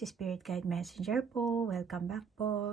Universe, Spirit Guide Messenger po. Welcome back po.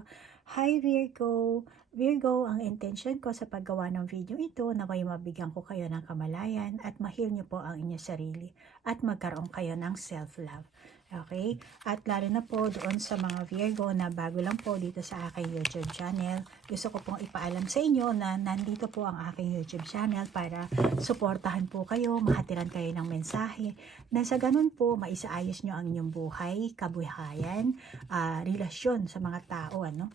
Hi Virgo! Virgo, ang intention ko sa paggawa ng video ito na may mabigyan ko kayo ng kamalayan at ma-heal nyo po ang inyong sarili at magkaroon kayo ng self-love. Okay? At lalo na po doon sa mga Virgo na bago lang po dito sa aking YouTube channel, gusto ko pong ipaalam sa inyo na nandito po ang aking YouTube channel para suportahan po kayo, mahatiran kayo ng mensahe na sa ganun po maisaayos nyo ang inyong buhay, kabuhayan, relasyon sa mga tao, ano?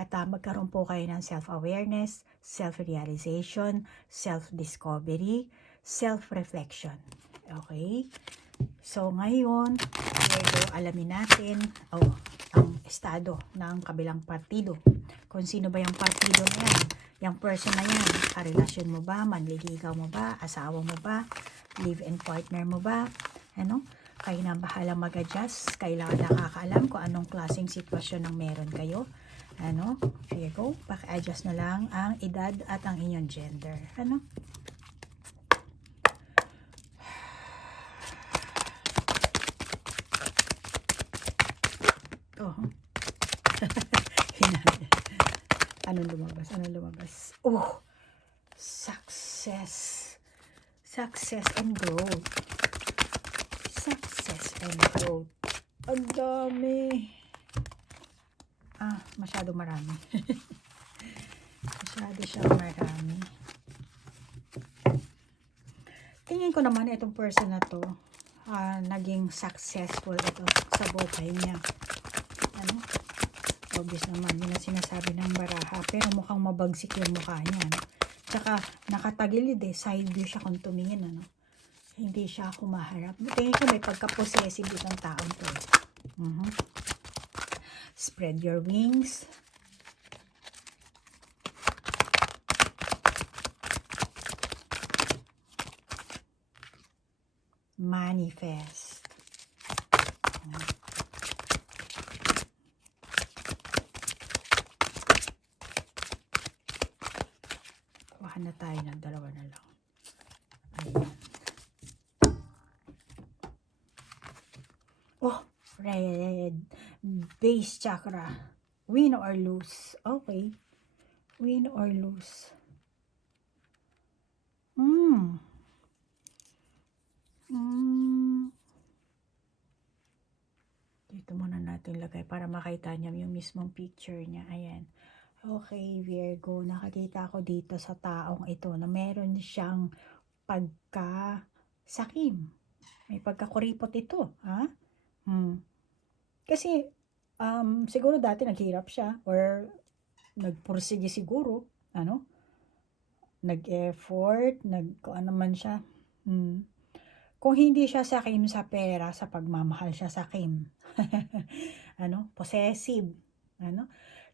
At magkaroon po kayo ng self-awareness, self-realization, self-discovery, self-reflection. Okay? So, ngayon, alamin natin ang estado ng kabilang partido. Kung sino ba yung partido na yan, yung person na yan, karelasyon mo ba, manliligaw mo ba, asawa mo ba, live-in partner mo ba, ano? Kayo na bahala mag-adjust, kailangan nakakaalam kung anong klaseng sitwasyon ang meron kayo. Ano? Virgo, paki-adjust na lang ang edad at ang inyong gender. Ano? Oh. Anong lumabas? Anong lumabas? Oh! Success. Success and growth. Success and growth. Ang dami. Masyado marami. Masyado siyang marami. Tingin ko naman itong person na to, naging successful ito sa buhay niya. Ano? Obvious naman, yun ang sinasabi ng baraha. Pero mukhang mabagsik yung mukha niya. No? Tsaka nakatagilid side view siya kung tumingin. Ano? Hindi siya humaharap. Tingin ko may pagka-possessive itong taong to. Spread your wings. Manifest. Kuha na tayo ng dalawa na lang. Ayan. Oh, red. Base chakra. Win or lose. Okay. Win or lose. Dito muna natin lagay para makita niya yung mismong picture niya. Ayan. Okay, Virgo. Nakakita ko dito sa taong ito na meron siyang pagka-sakim. May pagkakuripot ito. Ha? Kasi, siguro dati naghirap siya or nagpursige siguro. Ano? Nag-effort, kung ano man siya. Kung hindi siya sakim sa pera, sa pagmamahal siya sakim. Ano? Possessive. Ano?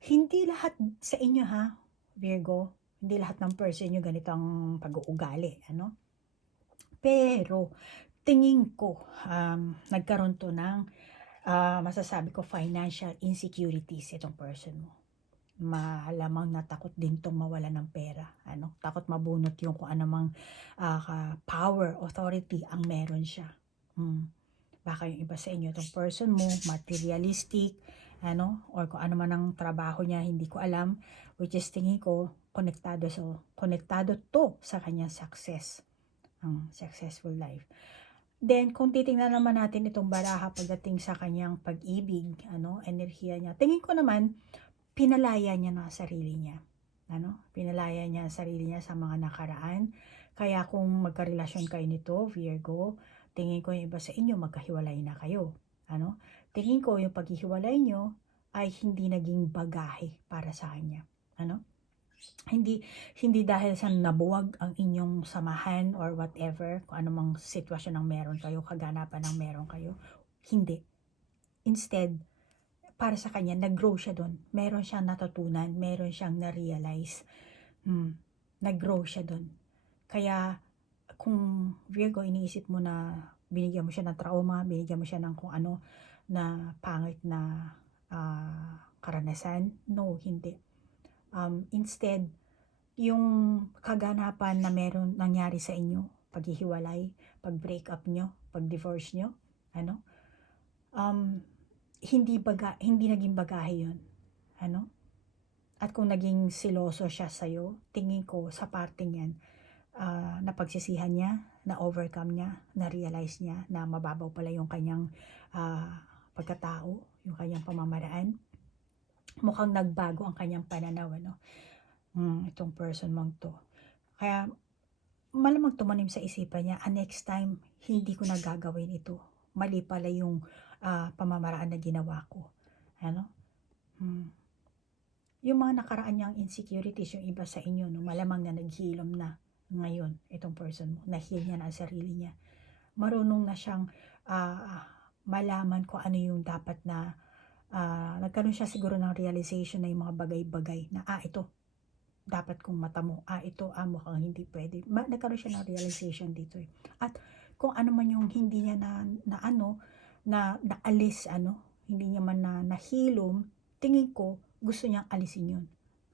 Hindi lahat sa inyo ha, Virgo. Hindi lahat ng person nyo ganito ang pag-uugali. Ano? Pero, tingin ko, nagkaroon to ng, masasabi ko, financial insecurities itong person mo. Malamang natakot din tong mawala ng pera. Ano? Takot mabunot yung kung anumang power, authority ang meron siya. Baka yung iba sa inyo, itong person mo, materialistic, ano, or kung ano man ang trabaho niya, hindi ko alam, which is tingin ko, konektado to sa kanyang success, ang successful life. Then, kung titingnan naman natin itong baraha pagdating sa kanyang pag-ibig, ano, enerhiya niya, tingin ko naman, pinalaya niya na sarili niya. Ano? Pinalaya niya ang sarili niya sa mga nakaraan. Kaya kung magkarelasyon kayo nito, Virgo, tingin ko yung iba sa inyo magkahiwalay na kayo. Ano? Tingin ko yung paghihiwalay nyo ay hindi naging bagahe para sa kanya. Ano? Hindi dahil sa nabuwag ang inyong samahan or whatever, kung anumang sitwasyon ang meron kayo, kaganapan ang meron kayo. Hindi. Instead, para sa kanya, nag-grow siya doon. Meron siyang natutunan, meron siyang na-realize. Nag-grow siya doon. Kaya, kung Virgo, iniisip mo na binigyan mo siya ng trauma, binigyan mo siya ng kung ano na pangit na karanasan, no, hindi. Instead, yung kaganapan na meron nangyari sa inyo, paghihiwalay, pag-break up nyo, pag-divorce nyo, ano, hindi naging bagahe yun. Ano? At kung naging siloso siya sa'yo, tingin ko sa parting yan, napagsisihan niya, na-overcome niya, na-realize niya na mababaw pala yung kanyang pagkatao, yung kanyang pamamaraan. Mukhang nagbago ang kanyang pananaw, ano? Itong person mong to. Kaya, malamang tumanim sa isipan niya, next time, hindi ko na gagawin ito. Mali pala yung pamamaraan na ginawa ko. Ano? Yung mga nakaraan niyang insecurities, yung iba sa inyo, no, malamang na naghilom na ngayon, itong person mo, na-heal niya na ang sarili niya. Marunong na siyang malaman kung ano yung dapat na, nagkaroon siya siguro ng realization na yung mga bagay-bagay na, ito, dapat kong matamo, ito, mukhang hindi pwede. Nagkaroon siya ng realization dito eh. At kung ano man yung hindi niya naalis, hindi niya man nahilom, tingin ko, gusto niyang alisin yun.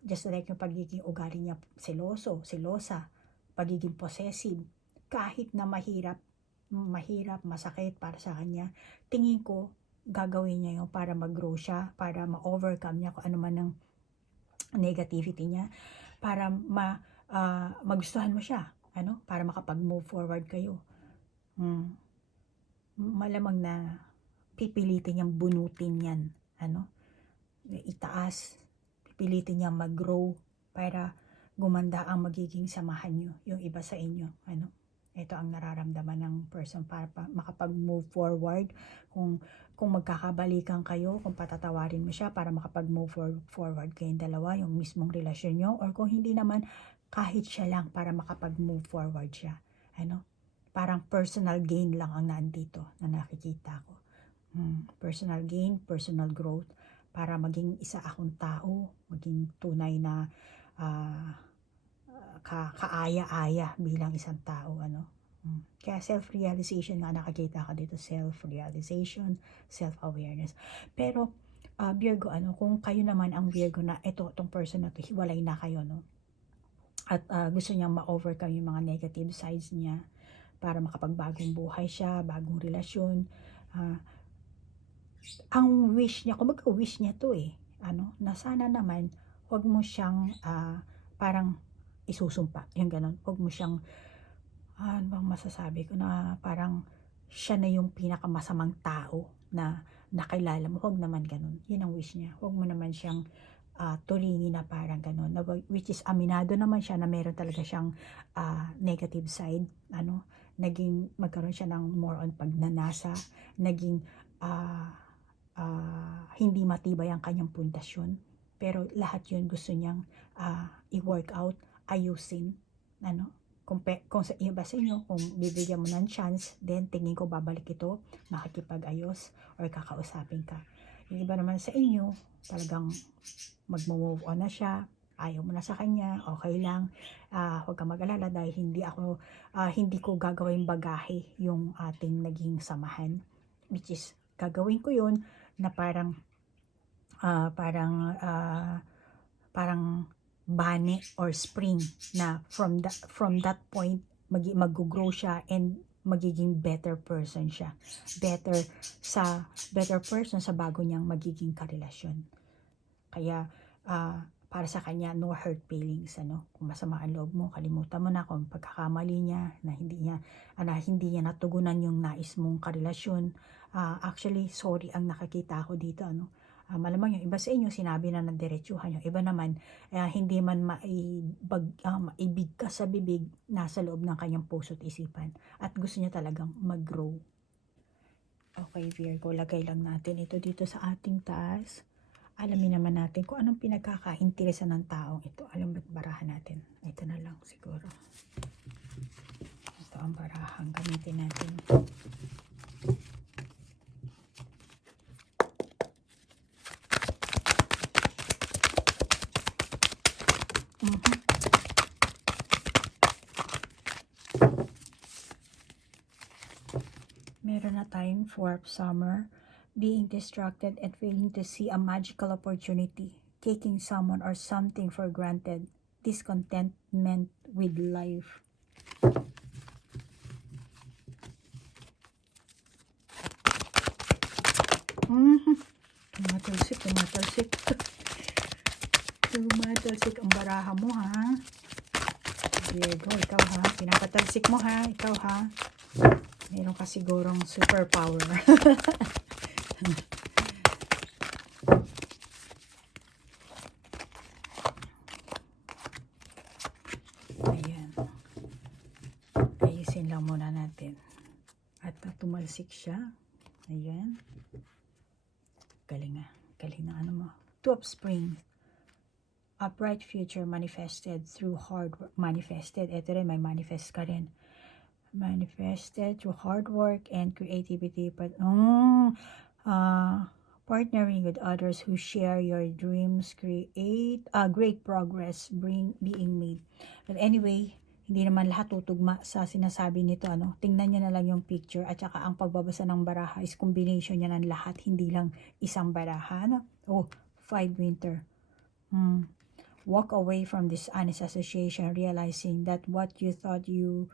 Just like yung pagiging ugali niya, selosa, pagiging possessive, kahit na mahirap, masakit para sa kanya, tingin ko, gagawin niya yun para mag-grow siya, para ma-overcome niya kung ano man ang negativity niya, para magustuhan mo siya, para makapag-move forward kayo. Malamang na pipilitin niyang bunutin yan, itaas, pipilitin niyang mag-grow para gumanda ang magiging samahan niyo, yung iba sa inyo, ito ang nararamdaman ng person para makapag-move forward. Kung magkakabalikan kayo, kung patatawarin mo siya para makapag-move forward kayong dalawa, yung mismong relasyon nyo, or kung hindi naman, kahit siya lang para makapag-move forward siya. Parang personal gain lang ang nandito na nakikita ko. Personal gain, personal growth, para maging isa akong tao, maging tunay na kaaya-aya bilang isang tao, Kaya self-realization nga nakakita ka dito, self-realization, self-awareness. Pero Virgo, kung kayo naman ang Virgo na itong person na to, hiwalay na kayo, at gusto niyang ma-overcome yung mga negative sides niya para makapagbagong buhay siya, bagong relasyon. Ang wish niya, kumbaga wish niya to na sana naman huwag mo siyang parang isusumpa, yung ganun. Huwag mo siyang ano bang masasabi ko, na parang siya na yung pinakamasamang tao na nakilala mo. Huwag naman ganun. Yun ang wish niya. Huwag mo naman siyang tulingin na parang ganun. Which is aminado naman siya na meron talaga siyang negative side. Magkaroon siya ng more on pagnanasa. Naging hindi matibay ang kanyang pundasyon. Pero lahat yun gusto niyang i-work out, ayusin. Kung sa iba sa inyo, kung bibigyan mo ng chance, then tingin ko babalik ito, makikipag-ayos or kakausapin ka. Yung iba naman sa inyo, talagang mag-move on na siya, ayaw mo na sa kanya, okay lang, huwag kang mag-alala dahil hindi ko gagawin bagahe yung ating naging samahan, which is gagawin ko yun na parang bani or spring na from that point mag-grow siya and magiging better person siya. Better person sa bago niyang magiging karelasyon. Kaya para sa kanya, no hurt feelings, Kung masama ang loob mo, kalimutan mo na kung pagkakamali niya na hindi niya natugunan yung nais mong karelasyon. Actually, sorry ang nakakita ko dito, malamang yung iba sa inyo sinabi na ng diretsuhan, yung iba naman hindi man maibigkas sa bibig, nasa loob ng kanyang puso at isipan at gusto niya talagang mag-grow. Okay, Virgo, lagay lang natin ito dito sa ating taas. Alamin naman natin kung anong pinagkakainteresan ng taong ito. Alam ba't barahan natin? Ito na lang siguro. Ito ang barahan, gamitin natin. Meron na tayong 4th summer, being distracted and failing to see a magical opportunity, taking someone or something for granted, discontentment with life. Tumatalsik. Tumatalsik ang baraha mo, ha? Virgo, ikaw ha. Pinapatalsik mo ha. Ikaw ha. Meron ka sigurong superpower. Ayan. Ayusin lang muna natin. At tumalsik siya. Ayan. Galing nga. Galing na ano mo. Two of Spring. A bright future manifested through hard work. Manifested. Ito rin, may manifest ka rin. Manifested through hard work and creativity. But, partnering with others who share your dreams, create great progress being made. But anyway, hindi naman lahat tutugma sa sinasabi nito, ano. Tingnan niyo na lang yung picture at saka ang pagbabasa ng baraha is combination niya ng lahat, hindi lang isang baraha, ano. Oh, 5 winter. Walk away from this honest association, realizing that what you thought you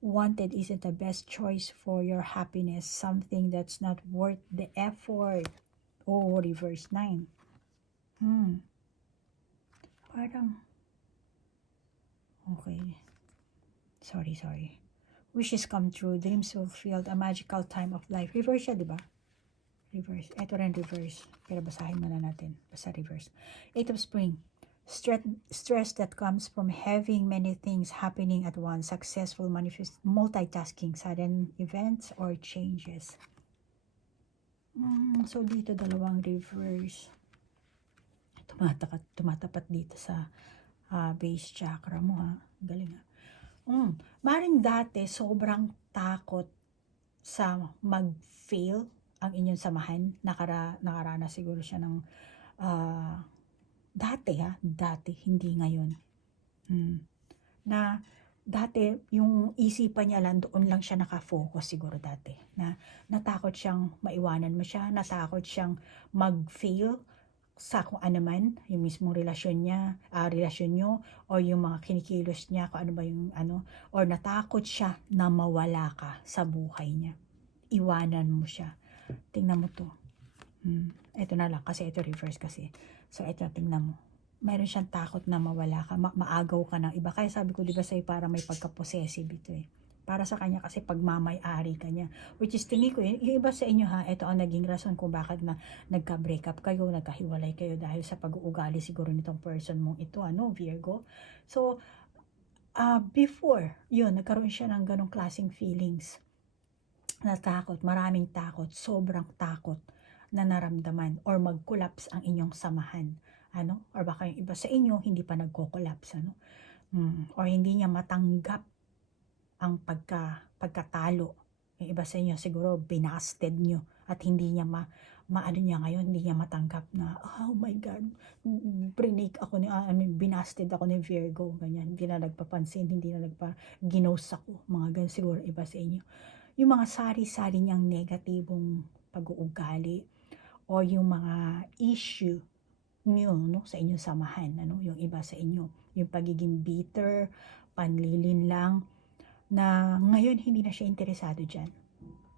wanted isn't the best choice for your happiness, something that's not worth the effort. Oh, reverse 9. Parang, okay. Sorry. Wishes come true, dreams fulfilled, a magical time of life. Reverse siya, di ba? Reverse. Ito rin reverse. Pero basahin muna natin. Basta reverse. 8 of Spring. Stress that comes from having many things happening at once, successful multitasking, sudden events or changes. So dito dalawang reverse. Tumatapat dito sa base chakra mo, ha. Galing, ha. Maring dati sobrang takot sa mag-fail ang inyong samahan. Nakaranas siguro siya ng dati, hindi ngayon. Na dati, yung isipan niya lang, doon lang siya nakafocus siguro dati. Na natakot siyang maiwanan mo siya, natakot siyang mag-fail sa kung ano man, yung mismong relasyon nyo, o yung mga kinikilos niya, kung ano ba yung ano, or natakot siya na mawala ka sa buhay niya. Iwanan mo siya. Tingnan mo to. Ito na lang, kasi ito reverse kasi. So, ito, tingnan mo. Mayroon siyang takot na mawala ka, maagaw ka ng iba. Kaya sabi ko, di ba sa'yo, para may pagka-possessive ito eh. Para sa kanya kasi pagmamay-ari ka niya. Which is, tingin ko, yung iba sa inyo ha, ito ang naging rason kung bakit na nagka-break up kayo, nagkahiwalay kayo dahil sa pag-uugali siguro nitong person mong ito, ano, Virgo. So, before, yun, nagkaroon siya ng ganong klaseng feelings. Natakot, maraming takot, sobrang takot na naramdaman or mag-collapse ang inyong samahan, ano, or baka yung iba sa inyo hindi pa nagko-collapse, ano, or hindi niya matanggap ang pagkatalo. Yung iba sa inyo siguro binasted nyo at hindi niya maano niya ngayon, hindi niya matanggap na, oh my God, binasted ako ni Virgo, ganyan, hindi na nagpapansin, hindi na ginos ako, mga ganyan siguro iba sa inyo. Yung mga sari-sari niyang negatibong pag-uugali o yung mga issue niyo, no, sa inyong samahan, ano, yung iba sa inyo, yung pagiging bitter, panlilin lang, na ngayon hindi na siya interesado dyan.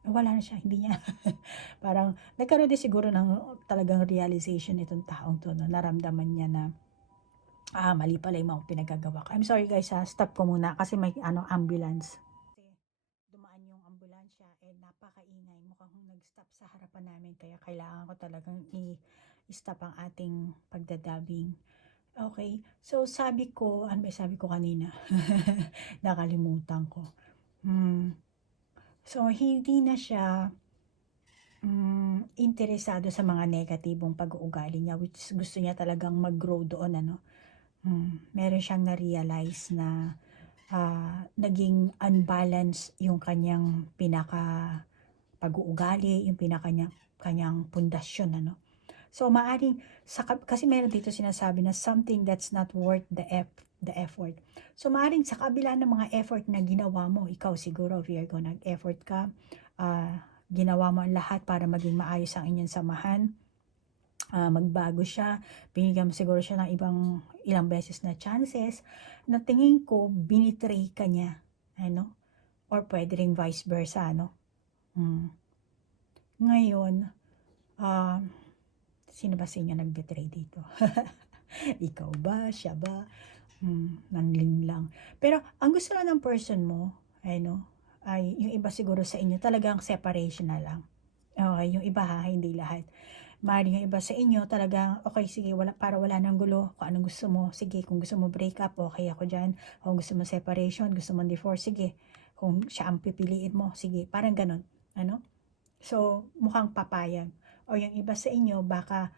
Wala na siya, hindi niya. Parang nagkaroon din siguro ng talagang realization itong taong to, no? Naramdaman niya na mali pala yung mga pinagagawa ko. I'm sorry guys, stop ko muna kasi may ambulance. Dumaan yung ambulansya, napakaingay, mukhang nag-stop sa harapan namin, kaya kailangan ko talagang i-stop ang ating pagdadabing. Okay, so sabi ko kanina? Nakalimutan ko. So, hindi na siya interesado sa mga negatibong pag-uugali niya, which gusto niya talagang mag-grow doon, ano. Meron siyang na-realize na naging unbalanced yung kanyang pinaka pag-uugali, yung kanyang pundasyon, ano. So, maaring, kasi meron dito sinasabi na something that's not worth the effort. So, maaring sa kabila ng mga effort na ginawa mo, ikaw siguro, Virgo, nag-effort ka, ginawa mo ang lahat para maging maayos ang inyong samahan, magbago siya, binigyan mo siguro siya ng ilang beses na chances, na tingin ko, binitray ka niya, ano, or pwede rin vice versa, ano. Ngayon, Sino ba sa inyo nag-betray dito? Ikaw ba? Siya ba? Nanlin lang. Pero ang gusto lang ng person mo, ay no, ay yung iba siguro sa inyo talagang separation na lang. Okay, yung iba ha, hindi lahat. Maaaring yung iba sa inyo talagang, okay, sige, para wala nang gulo, kung anong gusto mo, sige, kung gusto mo break up, okay ako dyan. Kung gusto mo separation, gusto mo divorce, sige. Kung siya ang pipiliin mo, sige, parang ganun. Ano? So, mukhang papayag. O yung iba sa inyo, baka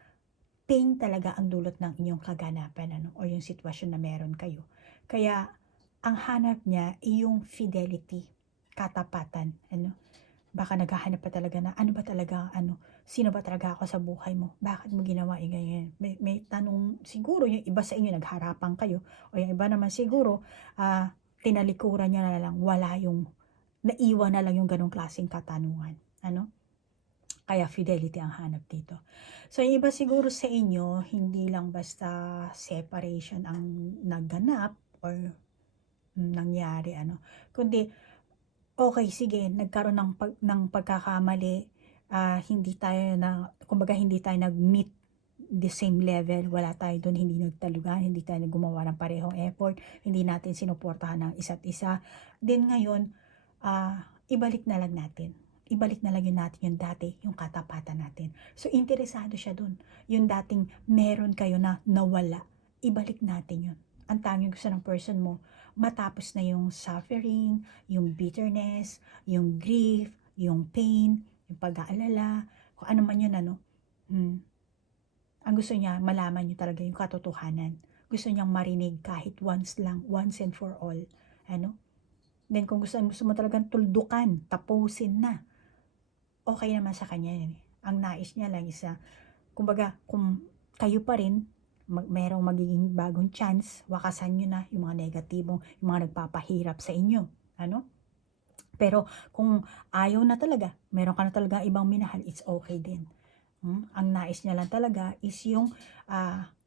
pain talaga ang dulot ng inyong kaganapan, ano? O yung sitwasyon na meron kayo. Kaya, ang hanap niya ay yung fidelity, katapatan, ano? Baka naghahanap pa talaga na ano ba talaga, ano, sino ba talaga ako sa buhay mo? Bakit mo ginawa yung ganyan? May tanong, siguro yung iba sa inyo nagharapan kayo, o yung iba naman siguro, tinalikuran niya na lang, wala yung, naiwan na lang yung ganong klaseng katanungan. Ano? Kaya fidelity ang hanap dito. So, yung iba siguro sa inyo, hindi lang basta separation ang nagganap or nangyari, ano, kundi okay, sige, nagkaroon ng pagkakamali, hindi tayo kumbaga hindi tayo nag-meet the same level, wala tayo doon, hindi nagtalugan, hindi tayo gumawa ng parehong effort, hindi natin sinuportahan ng isa't isa. Then ngayon, ibalik na lang natin. Ibalik na lang yun natin yung dati, yung katapatan natin. So, interesado siya doon. Yung dating meron kayo na nawala, ibalik natin yun. Ang tanging gusto ng person mo, matapos na yung suffering, yung bitterness, yung grief, yung pain, yung pag-aalala, kung ano man yun, ano. Ang gusto niya, malaman niyo talaga yung katotohanan. Gusto niyang marinig kahit once lang, once and for all. Ano? Then kung gusto mo talagang tuldukan, tapusin na, okay naman sa kanya yun. Ang nais niya lang isa, kumbaga, kung kayo pa rin, merong magiging bagong chance, wakasan nyo na yung mga negatibong, yung mga nagpapahirap sa inyo. Ano? Pero kung ayaw na talaga, meron ka na talaga ibang minahal, it's okay din. Ang nais niya lang talaga is yung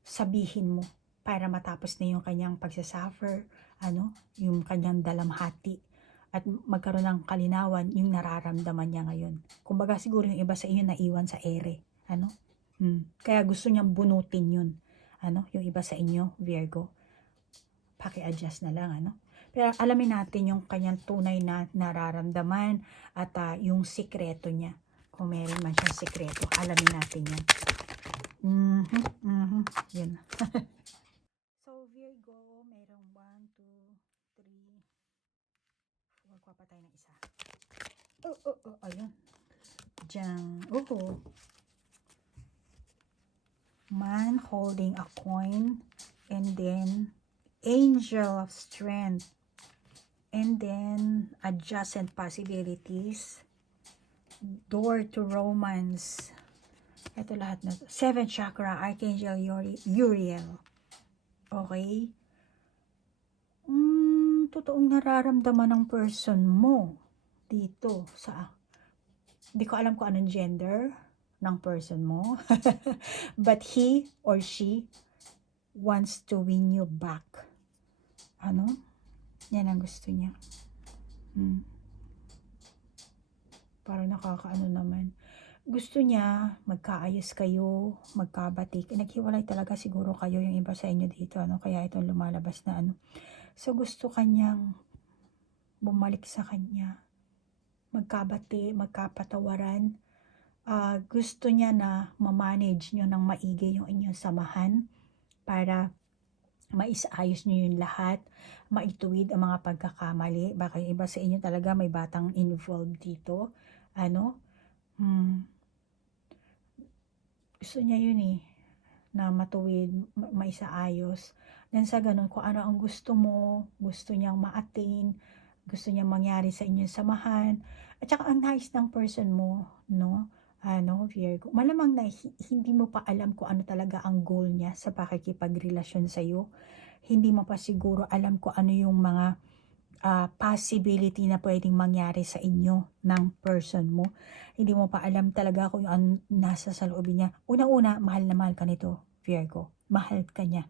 sabihin mo para matapos na yung kanyang pagsasuffer, ano, yung kanyang dalamhati at magkaroon ng kalinawan yung nararamdaman niya ngayon. Kumbaga siguro yung iba sa inyo naiwan sa ere, ano? Kaya gusto niyang bunutin yun. Ano, yung iba sa inyo, Virgo, paki-adjust na lang, ano? Pero alamin natin yung kanyang tunay na nararamdaman at yung sikreto niya. Kung meron man siyang sikreto, alamin natin yan. Yun. So, Virgo, merong 1, 2, 3, magpapatay ng isa. Ayun. Diyan. Man holding a coin, and then angel of strength, and then adjacent possibilities, door to romance. Ito lahat na to. 7th chakra, Archangel Uriel. Okay? Totoong nararamdaman ng person mo dito sa, di ko alam kung anong gender ng person mo. But he or she wants to win you back. Ano? Yan ang gusto niya. Parang nakakaano naman. Gusto niya magkaayos kayo, magkabatik. Naghiwalay talaga siguro kayo yung iba sa inyo dito, ano? Kaya itong lumalabas na ano. So gusto kanyang bumalik sa kanya. Magkabati, magkapatawaran. Gusto niya na ma-manage nyo ng maigi yung inyong samahan para maisaayos nyo yung lahat, maituwid ang mga pagkakamali. Baka yung iba sa inyo talaga may batang involved dito. Ano? Gusto niya yun na matuwid, maisaayos. Then sa ganun, kung ano ang gusto mo, gusto niyang ma-attain, gusto niyang mangyari sa inyong samahan. At saka ang nice ng person mo, no? Virgo. Malamang na hindi mo pa alam kung ano talaga ang goal niya sa pakikipagrelasyon sa iyo. Hindi mo pa siguro alam kung ano yung mga possibility na pwedeng mangyari sa inyo ng person mo. Hindi mo pa alam talaga kung ano nasa sa loobin niya. Una-una, mahal na mahal ka nito, Virgo. Mahal ka niya.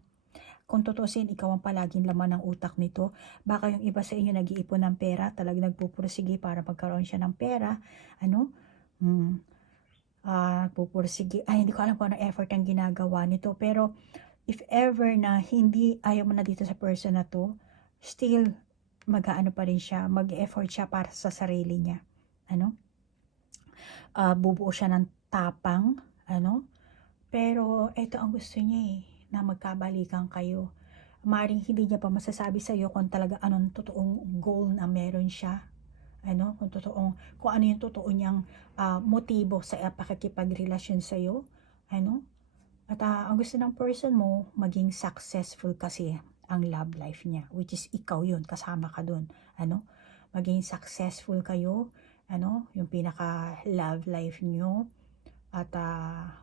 Kung tutusin, ikaw ang palaging laman ng utak nito. Baka yung iba sa inyo nag-iipon ng pera, talagang nagpupursige para magkaroon siya ng pera. Ano? pupursige, ay hindi ko alam kung ano effort ang ginagawa nito, pero if ever na hindi ayaw mo na dito sa person na to, still mag-aano pa rin siya, mag-effort siya para sa sarili niya. Ano? Bubuo siya ng tapang, ano? Pero ito ang gusto niya na magkabalikan kayo. Maaaring hindi niya pa masasabi sa iyo kung talaga anong totoong goal na meron siya. Ano, kung ano yung totoo niyang motibo sa pakikipagrelasyon sa iyo. Ano? At ang gusto ng person mo, maging successful kasi ang love life niya, which is ikaw yun, kasama ka dun. Ano? Maging successful kayo, ano, yung pinaka love life niyo, at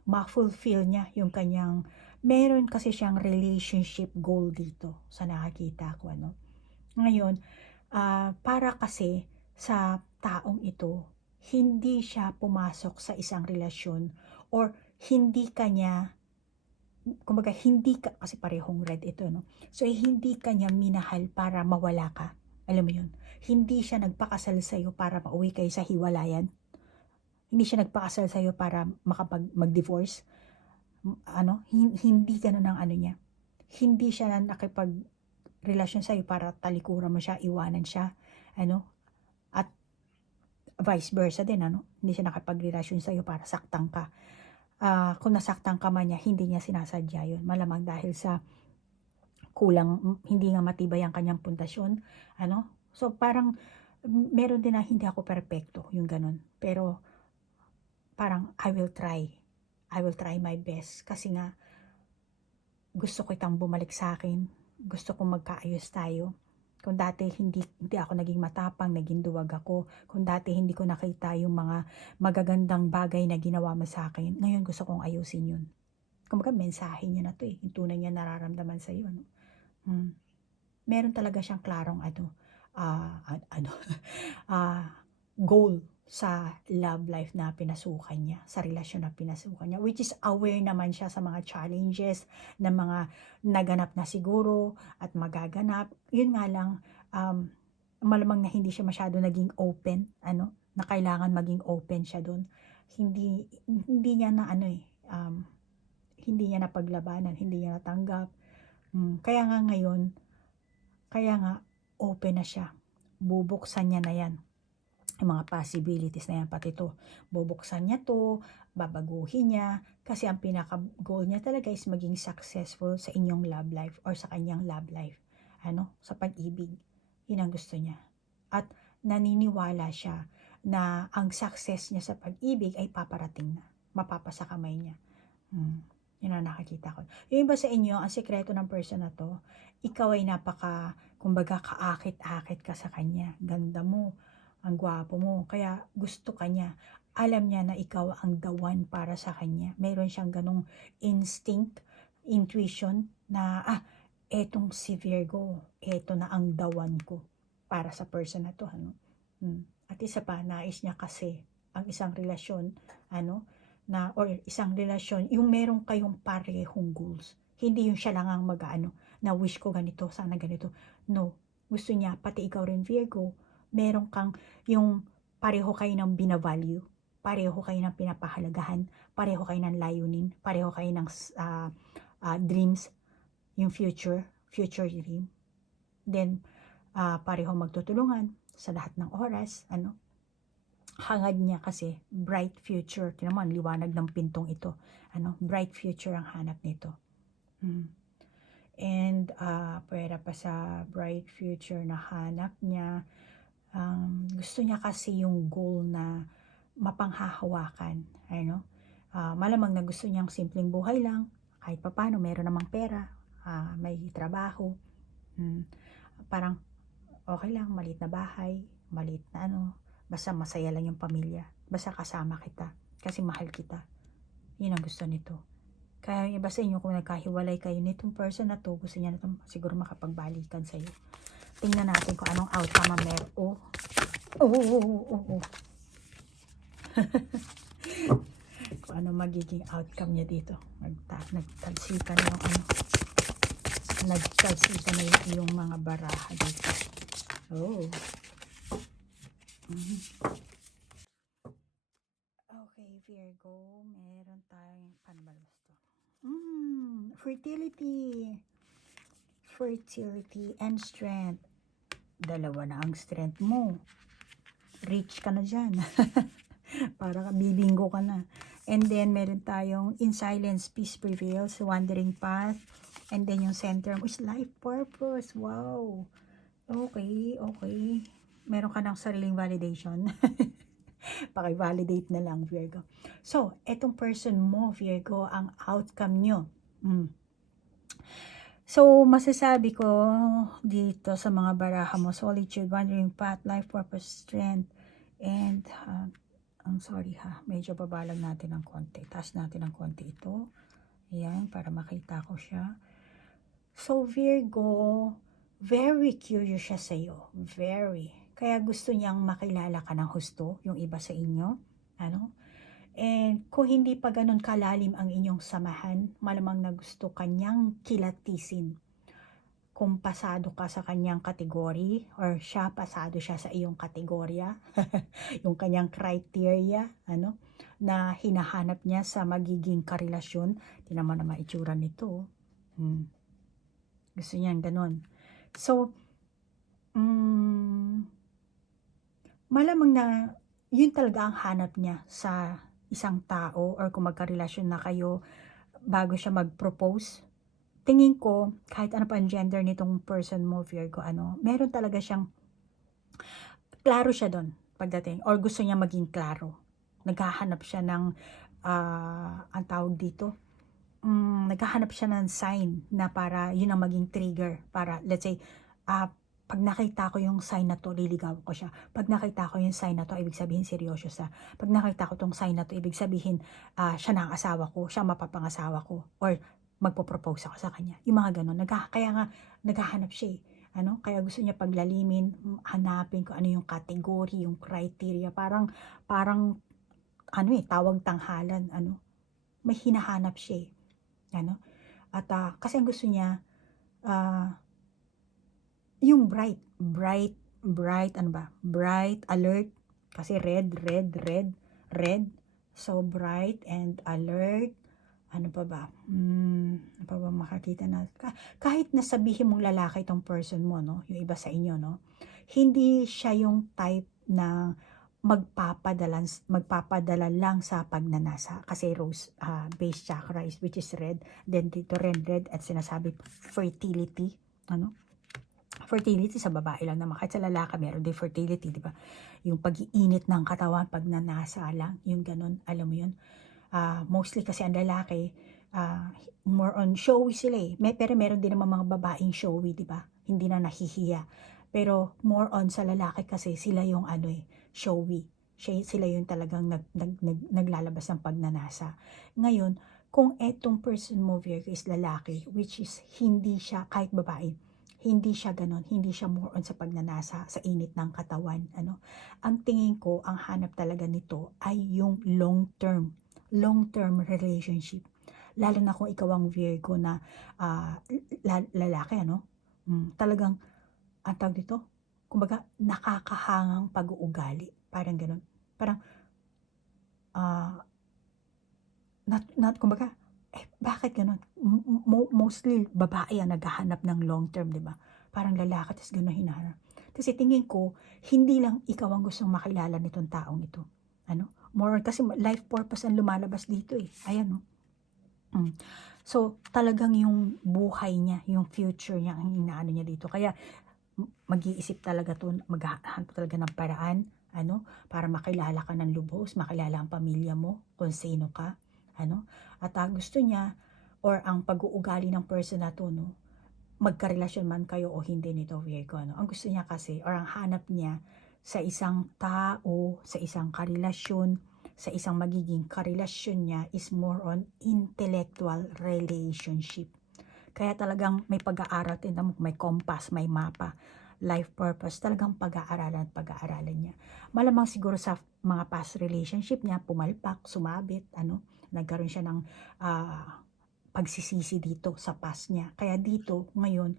ma-fulfill niya yung kanyang, meron kasi siyang relationship goal dito sa nakakita ko, ano. Ngayon, para kasi sa taong ito, hindi siya pumasok sa isang relasyon or hindi kanya, kumbaga hindi ka, kasi parehong red ito, no? So, hindi kanya minahal para mawala ka. Alam mo yun? Hindi siya nagpakasal sa'yo para mauwi kayo sa hiwalayan. Hindi siya nagpakasal sa'yo para mag-divorce. Ano? Hindi ganun ang ano niya. Hindi siya na nakipag-relasyon sa'yo para talikuran mo siya, iwanan siya. Ano? At vice versa din, ano? Hindi siya nakipag-relasyon sa'yo para saktan ka. Kung nasaktan ka man niya, hindi niya sinasadya yun. Malamang dahil sa kulang, hindi nga matibay ang kanyang pundasyon. Ano? So, parang, meron din na hindi ako perfecto, yung ganun. Pero, parang, I will try my best. Kasi nga, gusto ko itang bumalik sa akin. Gusto kong magkaayos tayo. Kung dati hindi ako naging matapang, naging duwag ako. Kung dati hindi ko nakita yung mga magagandang bagay na ginawa mo sa akin, ngayon gusto kong ayusin yun. Kumbaga, mensahe niya na to yung tunay niya nararamdaman sa iyo. Ano? Meron talaga siyang klarong goal sa love life na pinasukan niya, sa relasyon na pinasukan niya, which is aware naman siya sa mga challenges na mga naganap na siguro at magaganap. Yun nga lang, malamang na hindi siya masyado naging open, ano, na kailangan maging open siya doon. Hindi niya na hindi niya napaglabanan, hindi niya natanggap. Kaya nga ngayon, open na siya. Bubuksan niya na yan. Yung mga possibilities na yan, pati to. Bubuksan niya to, babaguhin niya, kasi ang pinaka-goal niya talaga is maging successful sa inyong love life or sa kanyang love life. Ano? Sa pag-ibig. Yun ang gusto niya. At naniniwala siya na ang success niya sa pag-ibig ay paparating na. Mapapasa kamay niya. Yun ang nakakita ko. Yung iba sa inyo, ang sekreto ng person na to, ikaw ay kumbaga, kaakit-akit ka sa kanya. Ganda mo, ang gwapo mo, kaya gusto ka niya. Alam niya na ikaw ang the one para sa kanya. Meron siyang ganong intuition na, etong si Virgo, eto na ang the one ko para sa person na to. Ano? At isa pa, nais niya kasi ang isang relasyon, or isang relasyon, yung meron kayong parehong goals. Hindi yung siya lang ang na wish ko ganito, sana ganito. No, gusto niya, pati ikaw rin Virgo, meron kang yung pareho kayo ng binavalue, pareho kayo ng pinapahalagahan, pareho kayo ng layunin, pareho kayo ng dreams, yung future dream. Then, pareho magtutulungan sa lahat ng oras, hangad niya kasi bright future. Tingnan mo, liwanag ng pintong ito. Bright future ang hanap nito. And pwera pa sa bright future na hanap niya, gusto niya kasi yung goal na mapanghahawakan. Malamang na gusto niyang simpleng buhay lang, kahit papano meron namang pera, may trabaho, parang okay lang, maliit na bahay, maliit na basta masaya lang yung pamilya, basta kasama kita, kasi mahal kita. Yun ang gusto nito. Kaya yung iba sa inyo, kung nagkahiwalay kayo nitong person na to, gusto niya na siguro makapagbalikan sa'yo. Tingnan natin kung anong outcome ang meron. Kung ano magiging outcome niya dito. Nagtalsikan na yung mga baraha dito. Okay, Virgo. Virgo, meron tayong panbalbas to. Fertility. Fertility and strength. Dalawa na ang strength mo. Rich ka na dyan. Para bibinggo ka na. And then, meron tayong in silence, peace prevails, wandering path. And then, yung center mo is life purpose. Wow. Okay, okay. Meron ka ng sariling validation. Paki-validate na lang, Virgo. So, etong person mo, Virgo, ang outcome nyo. So, masasabi ko dito sa mga baraha mo, solitude, wandering path, life purpose, strength, and, I'm sorry ha, medyo babalag natin ng konti. Taas natin ng konti ito. Ayan, para makita ko siya. So, Virgo, very curious siya sa'yo. Very. Kaya gusto niyang makilala ka ng husto, yung iba sa inyo. Ano? And kung hindi pa ganun kalalim ang inyong samahan, malamang na gusto kanyang kilatisin. Kung pasado ka sa kanyang kategory, or siya, pasado siya sa iyong kategorya, yung kanyang criteria, ano, na hinahanap niya sa magiging karelasyon. Tingnan mo na maitsura nito. Gusto niyan ganun. So, malamang na yun talaga ang hanap niya sa isang tao, or kung magkarelasyon na kayo bago siya mag-propose. Tingin ko, kahit ano pa ang gender nitong person mo, Virgo, meron talaga siyang, klaro siya doon pagdating, or gusto niya maging klaro. Naghahanap siya ng, ang tawag dito, naghahanap siya ng sign na para yun ang maging trigger. Para, let's say, pag nakita ko yung sign na to, liligaw ko siya. Pag nakita ko yung sign na to, ibig sabihin seryoso siya. Pag nakita ko tong sign na to, ibig sabihin siya na ang asawa ko, siya mapapangasawa ko, or magpo-propose ako sa kanya. Yung mga ganun. Kaya nga, naghahanap siya eh. Kaya gusto niya paglalimin, hanapin ko ano yung category, yung criteria. Parang, tawag tanghalan, may hinahanap siya eh. At kasi ang gusto niya, yung bright, bright, alert, kasi red, so bright and alert. Ano pa ba? Ano pa ba makakita na? Kahit nasabihin mong lalaki itong person mo, no? Yung iba sa inyo, no? Hindi siya yung type na magpapadala lang sa pagnanasa. Kasi rose, base chakra is, which is red. Then dito red, at sinasabi fertility. Fertility sa babae lang naman. Kahit sa lalaki, meron din fertility, di ba? Yung pag-iinit ng katawan, pag nanasa lang, yung ganun, alam mo yun. Mostly kasi ang lalaki, more on showy sila eh. Pero meron din naman mga babaeng showy, di ba? Hindi na nahihiya. Pero more on sa lalaki kasi sila yung showy. Sila yung talagang naglalabas ng pagnanasa. Ngayon, kung etong person mo, Virgo, is lalaki, which is hindi siya, kahit babae, hindi siya ganon, hindi siya more on sa pagnanasa, sa init ng katawan. Ang tingin ko, ang hanap talaga nito ay yung long-term relationship. Lalo na kung ikaw ang Virgo na lalaki, talagang, ang tawag dito, kumbaga, nakakahangang pag-uugali. Parang ganon. Parang, kumbaga, bakit ganun? Mostly, babae ang naghahanap ng long term, di ba? Parang lalaki, tas ganun hinahanap. Kasi tingin ko, hindi lang ikaw ang gustong makilala nitong taong ito. More, kasi life purpose ang lumalabas dito eh. Ayan, no? So, talagang yung buhay niya, yung future niya, ang inaano niya dito. Kaya, mag-iisip talaga to, maghahanap talaga ng paraan, para makilala ka ng lubos, makilala ang pamilya mo, kung sino ka. At gusto niya, or ang pag-uugali ng person na to, magkarelasyon man kayo o hindi nito, Virgo, ang gusto niya kasi, or ang hanap niya sa isang tao, sa isang karelasyon, sa isang magiging karelasyon niya is more on intellectual relationship. Kaya talagang may pag-aaral, may compass, may mapa, life purpose, talagang pag-aaralan niya. Malamang siguro sa mga past relationship niya, pumalpak, sumabit, nagkaroon siya ng pagsisisi dito sa past niya. Kaya dito, ngayon,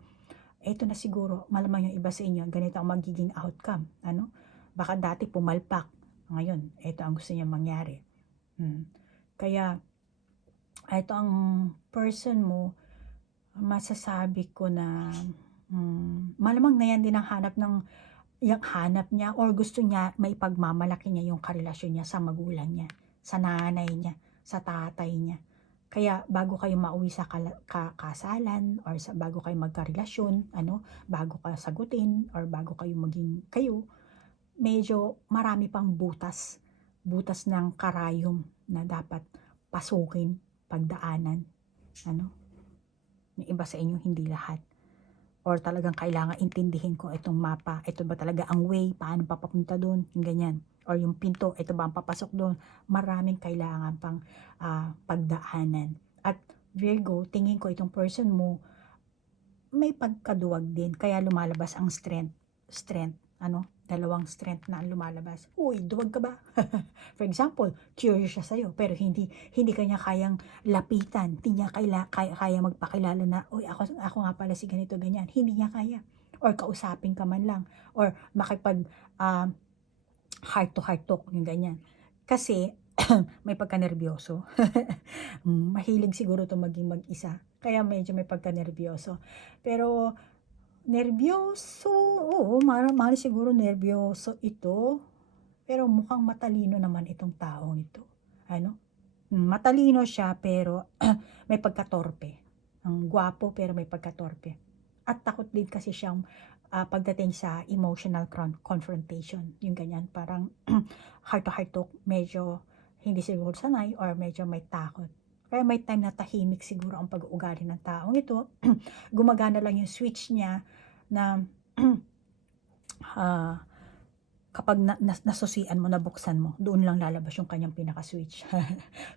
ito na siguro, malamang yung iba sa inyo, ganito ang magiging outcome. Baka dati pumalpak, ngayon, ito ang gusto niya mangyari. Kaya, ito ang person mo, masasabi ko na, malamang na yan din ang hanap niya or gusto niya may pagmamalaki niya yung karelasyon niya sa magulang niya, sa nanay niya, sa tatay niya. Kaya bago kayo mauwi sa kasalan or bago kayo magkarelasyon, bago ka sagutin or bago kayo maging kayo, medyo marami pang butas ng karayom na dapat pasukin, pagdaanan. Yung iba sa inyo hindi lahat. Or talagang kailangan intindihin ko itong mapa, ito ba talaga ang way, paano papapunta doon, yung ganyan. Or yung pinto, ito ba ang papasok doon. Maraming kailangan pang pagdaanan. At Virgo, tingin ko itong person mo, may pagkaduwag din, kaya lumalabas ang strength, dalawang strength na ang lumalabas. Uy, duwag ka ba? For example, curious siya sa'yo, pero hindi kanya kayang lapitan, hindi niya kaya magpakilala na, uy, ako nga pala si ganito, ganyan. Hindi niya kaya. Or kausapin ka man lang. Or makipag heart to heart talk, yung ganyan. Kasi, may pagka-nervyoso. Mahilig siguro to maging mag-isa. Kaya medyo may pagka-nervyoso. Pero, nervyoso, oo, mahal siguro nervyoso ito. Pero mukhang matalino naman itong taong ito. Matalino siya pero may pagkatorpe. Ang gwapo pero may pagkatorpe. At takot din kasi siyang pagdating sa emotional confrontation. Yung ganyan, parang heart to heart talk, medyo hindi siguro sanay or medyo may takot. Kaya may time na tahimik siguro ang pag-uugali ng taong ito. Gumagana lang yung switch niya na kapag nasusian mo, nabuksan mo, doon lang lalabas yung kanyang pinaka-switch.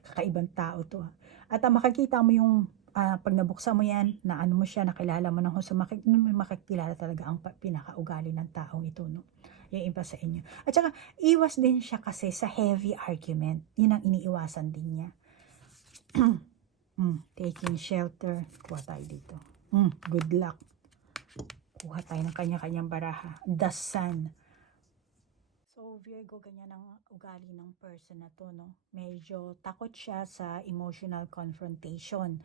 Kakaibang tao to. At makikita mo yung pag nabuksan mo yan, na mo siya, nakilala mo ng husto, makikilala talaga ang pinaka-ugali ng taong ito, no? Yung iba sa inyo. At saka, iwas din siya kasi sa heavy argument. Yun ang iniiwasan din niya. Taking shelter. Kuha tayo dito. Good luck. Kuha tayo ng kanya-kanyang baraha. The Sun. So, Virgo, ganyan ang ugali ng person na to, no? Medyo takot siya sa emotional confrontation.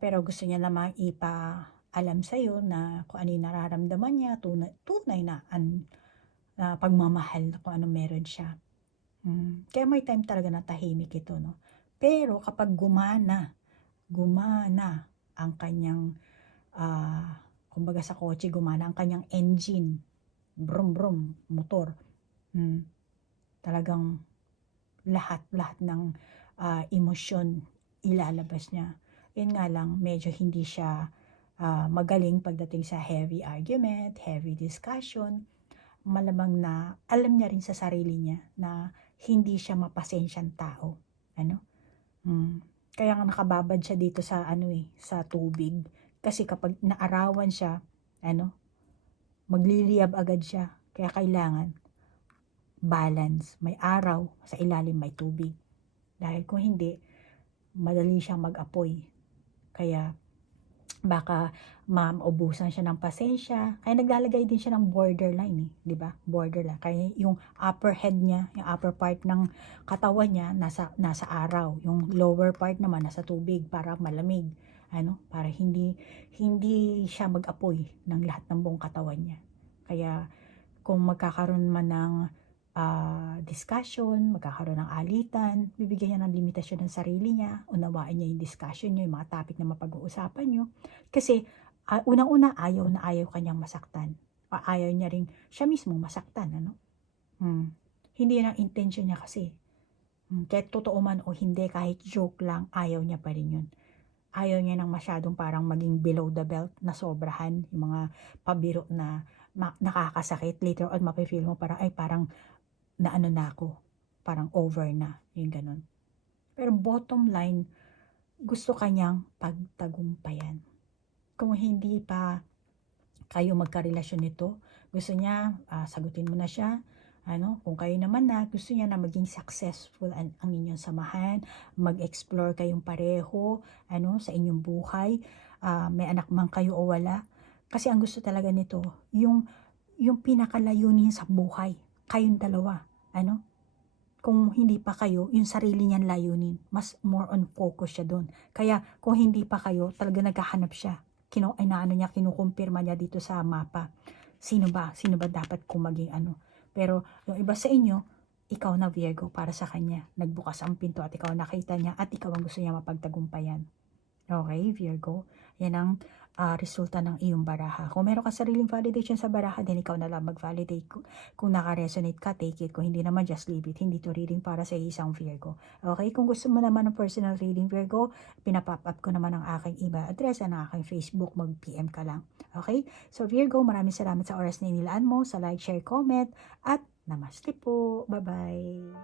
Pero gusto niya namang ipaalam sa'yo na kung ano yung nararamdaman niya, tunay na pagmamahal na kung ano meron siya. Kaya may time talaga na tahimik ito, no? Pero kapag gumana ang kanyang, kumbaga sa kotse, gumana ang kanyang engine, brum brum, motor, talagang lahat ng emosyon ilalabas niya. Yun nga lang, medyo hindi siya magaling pagdating sa heavy argument, heavy discussion. Malamang na alam niya rin sa sarili niya na hindi siya mapasensyang tao. Kaya nga nakababad siya dito sa sa tubig. Kasi kapag naarawan siya, magliliyab agad siya. Kaya kailangan balance. May araw, sa ilalim may tubig. Dahil kung hindi, madali siyang mag-apoy. Kaya baka maubusan siya ng pasensya. Kaya naglalagay din siya ng borderline, di ba? Borderline. Kaya yung upper head niya, yung upper part ng katawan niya nasa araw, yung lower part naman nasa tubig para malamig. Para hindi siya mag-apoy ng lahat ng buong katawan niya. Kaya kung magkakaroon man ng discussion, magkakaroon ng alitan, bibigyan niya ng limitasyon ng sarili niya, unawaan niya yung discussion niyo, yung mga topic na mapag-uusapan niyo. Kasi unang-una, ayaw kanyang masaktan. Ayaw niya rin siya mismo masaktan. Hindi yan ang intention niya kasi. Kahit totoo man o hindi, kahit joke lang, ayaw niya pa rin yun. Ayaw niya ng masyadong parang maging below the belt na sobrahan, yung mga pabiro na nakakasakit. Later on, mapifeel mo parang na ako, parang over na, yung ganun. Pero bottom line, gusto kanyang pagtagumpayan. Kung hindi pa kayo magkarelasyon nito, gusto niya, sagutin mo na siya. Kung kayo naman na, gusto niya na maging successful ang inyong samahan, mag-explore kayong pareho, sa inyong buhay, may anak man kayo o wala. Kasi ang gusto talaga nito, yung pinakalayunin sa buhay, kayong dalawa. kung hindi pa kayo, yung sarili niyang layunin. Mas more on focus siya doon. Kaya kung hindi pa kayo, talaga naghahanap siya. Kinukumpirma niya dito sa mapa. Sino ba? Sino ba dapat kung maging ano? Pero yung iba sa inyo, ikaw na Virgo para sa kanya. Nagbukas ang pinto at ikaw nakita niya at ikaw ang gusto niya mapagtagumpayan. Okay, Virgo? Yan ang resulta ng iyong baraha. Kung meron ka sariling validation sa baraha, then ikaw na lang mag-validate. Kung naka-resonate ka, take it. Kung hindi naman, just leave it. Hindi to reading para sa isang Virgo. Okay? Kung gusto mo naman ng personal reading, Virgo, pinapop up ko naman ang aking email address at ang aking Facebook. Mag-PM ka lang. Okay? So, Virgo, maraming salamat sa oras na inilaan mo, sa like, share, comment, at namaste po. Bye-bye.